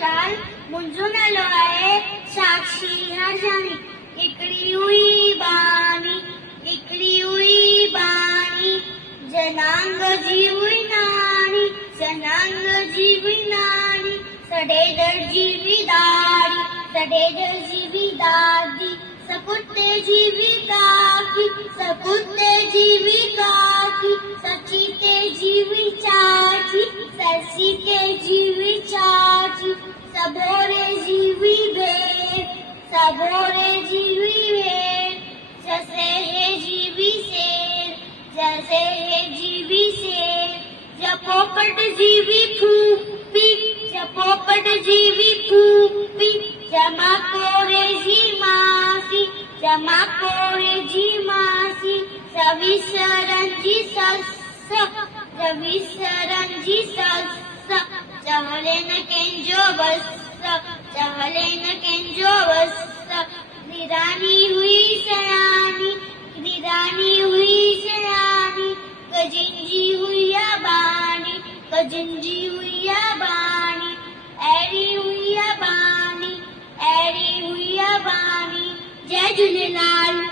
झूलेलाल। मुंहिंजो नालो आहे साक्षी हरजानी। हिकिड़ी हुई बानी, हिकिड़ी हुई बानी, जनांग जी हुई नानी, जनांग जी हुई नानी, सडेजर जी हुई दादी, सडेजर जी हुई दादी, सकुते जी हुई काकी, सकुते जी हुई काकी, सचीते जी हुई चाची, सचीते जी हुई चाची, सबोरे जी हुई भेण, सबोरे जी हुई भेण, ससेरे जी हुई शेर, ससेरे जी हुई शेर, जपोपट जी हुई फूफी, जपोपट जी हुई फूफी, जमाकोरे जी मासी, जमाकोरे जी मासी, सविसरन जी सस, सविसरन जी सस, चहले न कंहिंजो बस, चहले न कंहिंजो बस, निरानी हुई सयानी, निरानी हुई सयानी, गजिंजी हुई बानी, गजिंजी हुई बानी, अहिड़ी हुई बानी, अहिड़ी हुई बानी। जय झूलेलाल।